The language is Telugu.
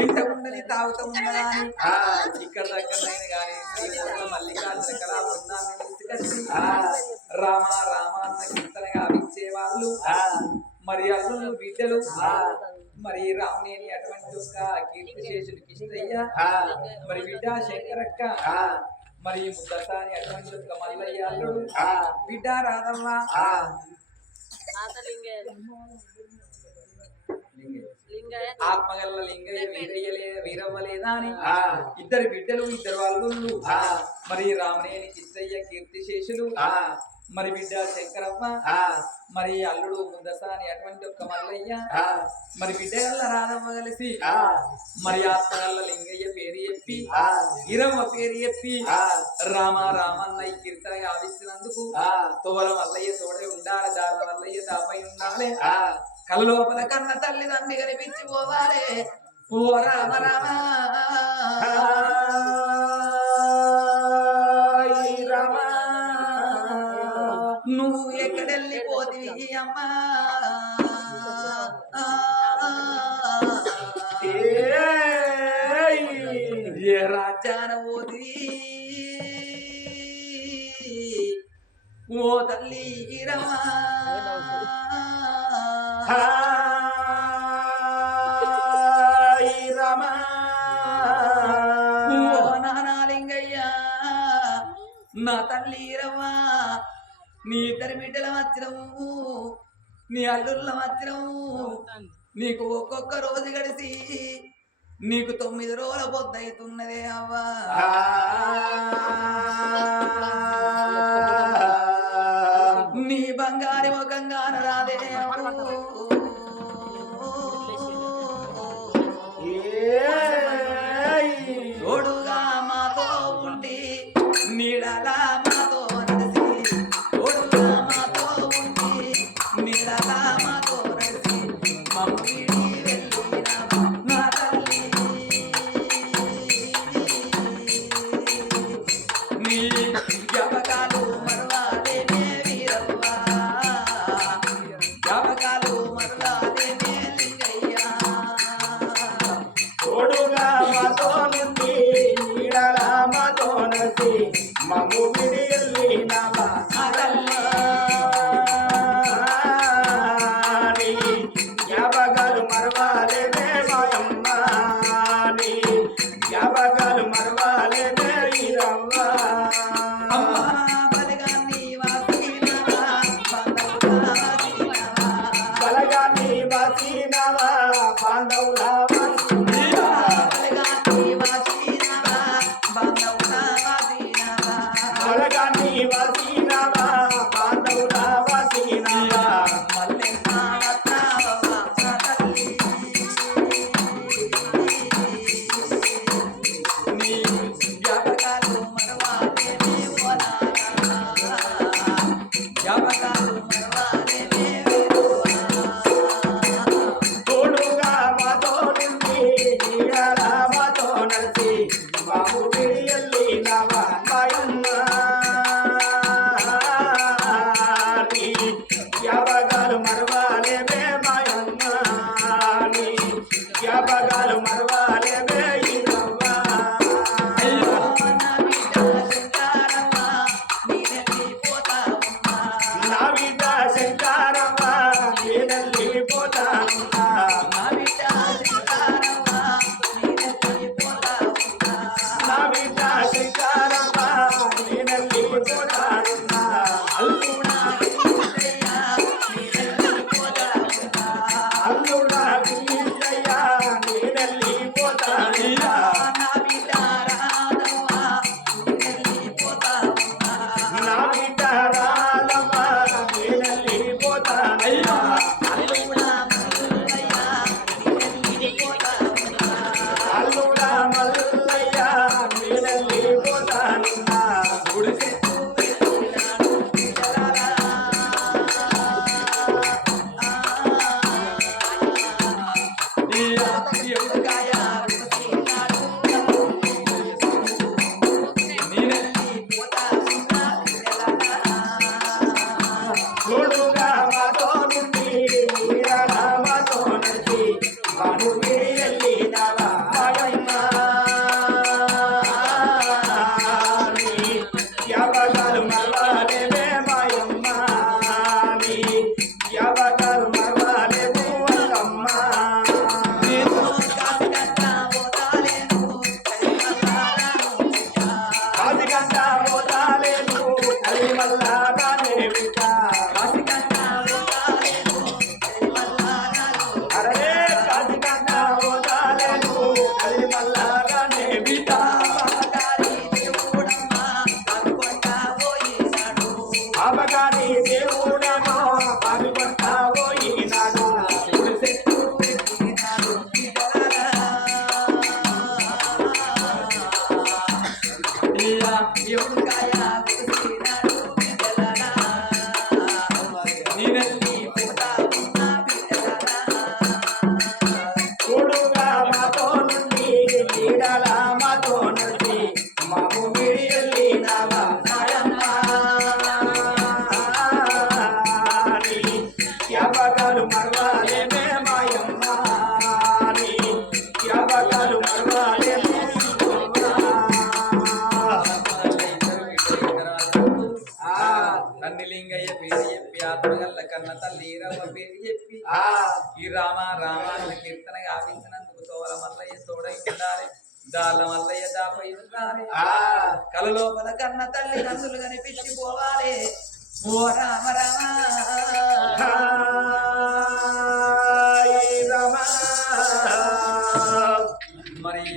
ఇంట ఉండని తాగుతూ ఉన్నదా అని ఇక్కడ దగ్గరనైనా కానీ శ్రీమూర్ల మల్లికార్జున కళా బృందాన్ని తీసుకొచ్చి రామ రామ అన్న కీర్తన గావించేవాళ్ళు మరి అల్లుళ్ళు బిడ్డలు మరి రాముని అటువంటి ఒక కీర్తి శేషుడు కిష్టయ్య మరి బిడ్డ శంకరక్క మరి ముద్దసాని అటువంటి ఒక మల్లయ్య అల్లుడు బిడ్డ రాధవ్వ ఆత్మగల్ల లింగయ్య వీరవ్వలేదా అని ఇద్దరు బిడ్డలు ఇద్దరు అల్లుళ్ళు మరి రామనేని కిష్టయ్య కీర్తి శేషులు మరి బిడ్డ శంకరవ్వ మరి అల్లుడు ముద్దసాని అటువంటి ఒక్క మల్లయ్య మరి బిడ్డ గల్ల రాధవ్వ కలిసి మరి ఆత్మగల్ల లింగయ్య పేరు చెప్పి ఇరవ్వ పేరు చెప్పి రామ రామన్న ఈ కీర్తన ఆవిస్తున్నందుకు తోల మల్లయ్య తోడే ఉండాలి దారుల మల్లయ్య తాపై ఉండాలి కళ్ళ లోపల కన్న తల్లిదండ్రి కనిపించి పోవాలి ఓ రామ రామ నువ్వు ఎక్కడెళ్ళిపోతివి అమ్మా ఏ రాజ్యాన పోతివి ఓ తల్లి రమా నా తల్లి రవ్వా నీ ఇద్దరు బిడ్డల మధ్యనము నీ అల్లుళ్ళ మధ్యనము నీకు ఒక్కొక్క రోజు గడిసి నీకు 9 రోజుల పొద్దవుతున్నదే అవ్వా నీ బంగారి ముఖంగాన రాదే తోడుగా మాతో ఉండి నీడలా మాతో నడిసి తోడుగా మాతో ఉండి నీడలా మాతో నడిసి మమ్మీ వెళ్ళినావా నా తల్లి నీ జ్ఞాపకాలు మరవాలేనే వీరవ్వా జ్ఞాపకాలు మరవాలేనే లింగయ్యా తోడుగా మాతో నుండి నీడలా మాతో నడిసి మమ్ము విడియల్లినావా నీ జ్ఞాపకాలు మరవాలేనే మాయమ్మ నీ జ్ఞాపకాలు మరవాలేనే ఈరవ్వ బలగాన్ని వాసినవా బాంధవుల తోడుగా మాతో మల్లాగానే బిడ్డ అరే కాశీకంగా ఓదాలేను తల్లి మల్లాగానే బిడ్డ ఆపగాని దేవుడేమో పాల్గొంటా పోయినాడు చూడుగా మాతో నుండి నీడల మాతో నుండి మాము విడియల్లి నావా నాయమ్మ యాపగాలు మరవాలేమే మాయమ్మ యాపగాలు మరవాలేమే లింగయ్య పేరు చెప్పి ఆత్మగల్ల కన్న తల్లి రవ్వ పేరు చెప్పి ఈ రామ రామాయణ కీర్తన గావించినందుకు తోల మల్లయ్య తోడై ఉండాలి దాళ్ళ మల్లయ్య దాపై ఉండాలి కల లోపల కన్న తల్లి కన్నులు కనిపించిపోవాలి ఓ రామ రామ